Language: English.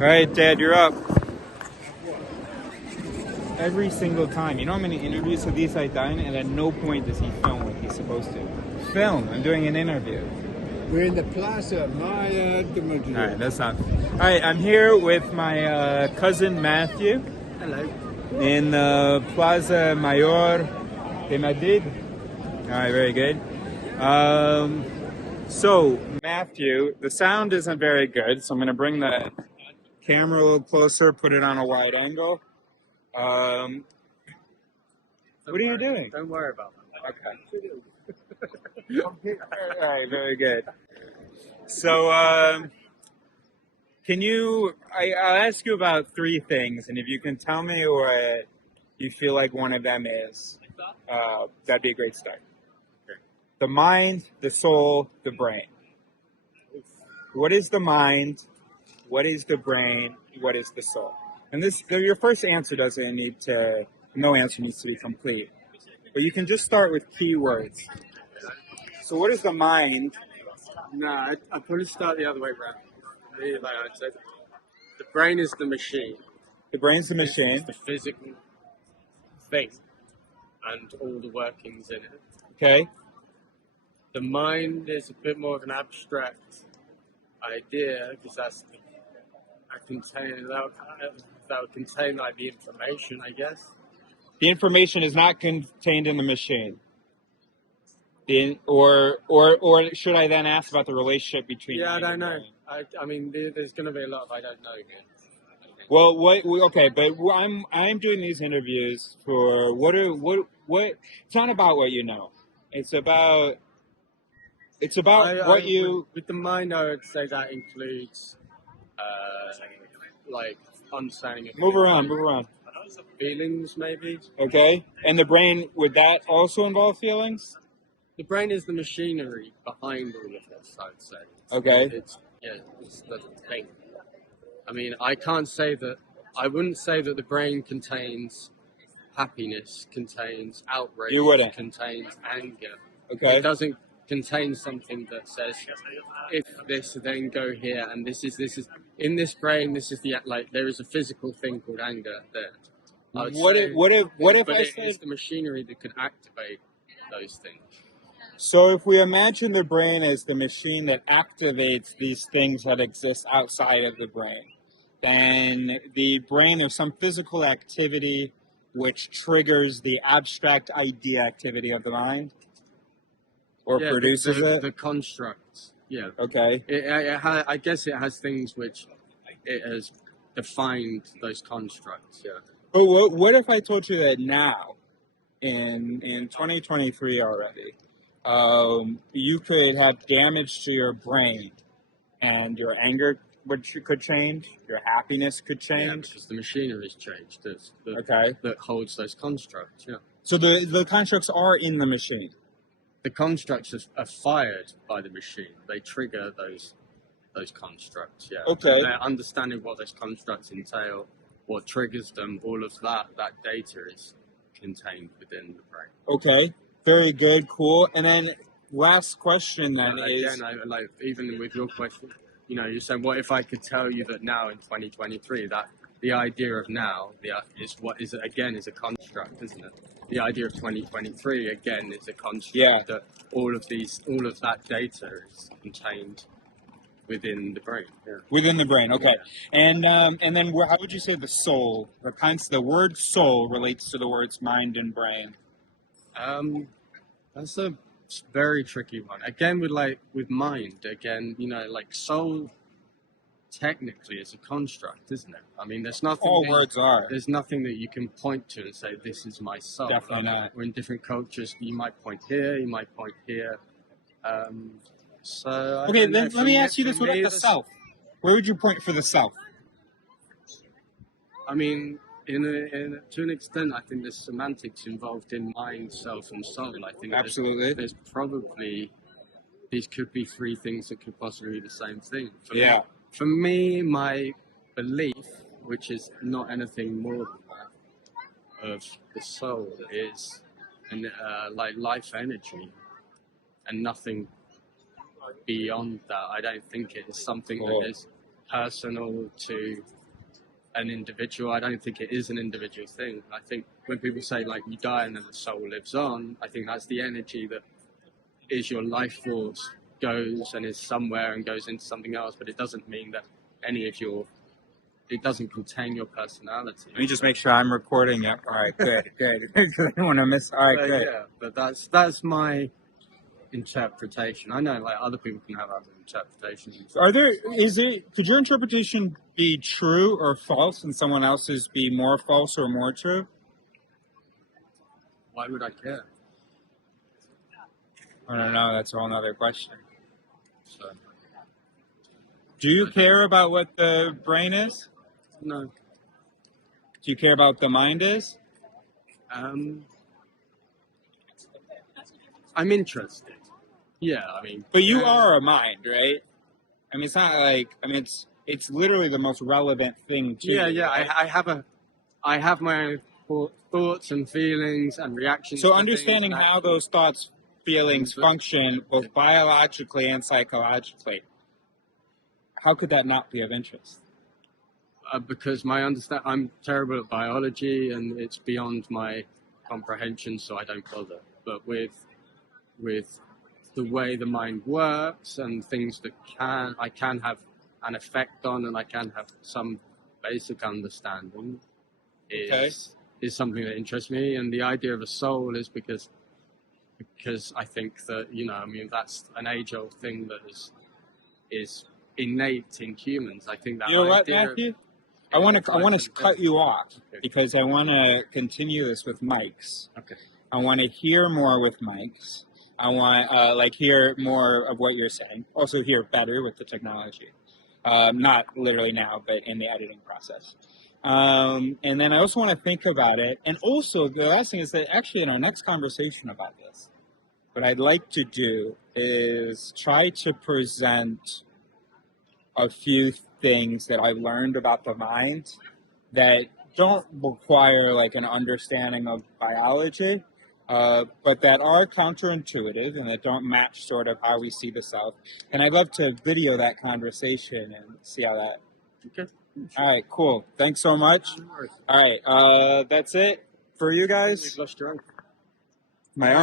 All right, Dad, you're up. Every single time. You know how many interviews have these I've done, and at no point does he film what he's supposed to. Film. I'm doing an interview. We're in the Plaza Maya de Madrid. All right, that's not. All right, I'm here with my cousin Matthew. Hello. In the Plaza Mayor de Madrid. All right, very good. So, Matthew, the sound isn't very good, so I'm going to bring the camera a little closer, put it on a wide angle. What are you doing? Don't worry about that. Okay. All right, very good. So, can you? I'll ask you about three things, and if you can tell me what you feel like one of them is, that'd be a great start. The mind, the soul, the brain. What is the mind? What is the brain? What is the soul? And your first answer doesn't need to. No answer needs to be complete, but you can just start with key words. So, what is the mind? I'd probably start the other way around. Like I'd say, the brain is the machine. The brain's the machine. It's the physical thing and all the workings in it. Okay. The mind is a bit more of an abstract idea because that would contain like the information, I guess. The information is not contained in the machine. Or should I then ask about the relationship between? Yeah, I don't know. I mean, there's going to be a lot of I don't know here. Well, okay, but I'm doing these interviews for what? It's not about what you know. It's about what you. With the mind, I would say that includes like understanding of Move around. Feelings, maybe. Okay, and the brain, would that also involve feelings? The brain is the machinery behind all of this, I would say. Okay. It's the thing. I mean, I wouldn't say that the brain contains happiness, contains outrage, You wouldn't. contains anger. Okay. It doesn't contain something that says, if this, then go here, and this is, in this brain, this is there is a physical thing called anger there. What if I said it's the machinery that could activate those things? So if we imagine the brain as the machine that activates these things that exist outside of the brain, then the brain, there's some physical activity which triggers the abstract idea activity of the mind? Or produces it? The constructs, yeah. Okay. I guess it has things which it has defined those constructs, yeah. But what if I told you that now, in 2023 already, you could have damage to your brain, and your anger could change, your happiness could change. Yeah, because the machinery's changed. That holds those constructs. Yeah. So the constructs are in the machine. The constructs are fired by the machine. They trigger those constructs. Yeah. Okay. And they're understanding what those constructs entail, what triggers them. All of that data is contained within the brain. Okay. Very good, cool. And then last question then is... Again, even with your question, you're saying, what if I could tell you that now in 2023, that the idea of now is a construct, isn't it? The idea of 2023, again, is a construct. Yeah. That all of that data is contained within the brain. Yeah. Within the brain, okay. Yeah. And then how would you say the soul, the word soul relates to the words mind and brain? That's a very tricky one. Again, with mind, soul technically is a construct, isn't it? I mean, there's nothing. All words are. There's nothing that you can point to and say, this is my soul. Definitely not. We're in different cultures. You might point here, you might point here. Okay, then let me ask you this: what about the self? Where would you point for the self? I mean, to an extent, I think there's semantics involved in mind, self, and soul. I think absolutely. There's probably these could be three things that could possibly be the same thing. For me, my belief, which is not anything more than that, of the soul is life energy, and nothing beyond that. I don't think it is something that is personal to an individual. I don't think it is an individual thing. I think when people say like you die and then the soul lives on, I think that's the energy that is your life force goes and is somewhere and goes into something else, but it doesn't mean that it doesn't contain your personality. Let me just make sure I'm recording it. All right, good. I don't want to miss. All right, good. Yeah, but that's my interpretation. I know like other people can have other interpretations. Could your interpretation be true or false and someone else's be more false or more true? Why would I care? I don't know. That's a whole other question. So, do you care about what the brain is? No. Do you care about what the mind is? I'm interested. Yeah, I mean. But you are a mind, right? I mean, it's not like it's literally the most relevant thing to you. Yeah. Right? I have my own thoughts and feelings and reactions. So understanding how those thoughts, feelings function both biologically and psychologically, how could that not be of interest? Because I'm terrible at biology and it's beyond my comprehension, so I don't bother. But with the way the mind works and things that I can have an effect on and I can have some basic understanding is something that interests me. And the idea of a soul is because I think that, that's an age-old thing that is innate in humans. I think that you know what, Matthew? I want to cut you off because I want to continue this with mics. Okay. I want to hear more with mics. I want hear more of what you're saying. Also hear better with the technology. Not literally now, but in the editing process. And then I also want to think about it. And also the last thing is that actually in our next conversation about this, what I'd like to do is try to present a few things that I've learned about the mind that don't require like an understanding of biology, but that are counterintuitive and that don't match sort of how we see the self. And I'd love to video that conversation and see how that. Okay. All right, cool. Thanks so much. All right, that's it for you guys. You've lost your own. My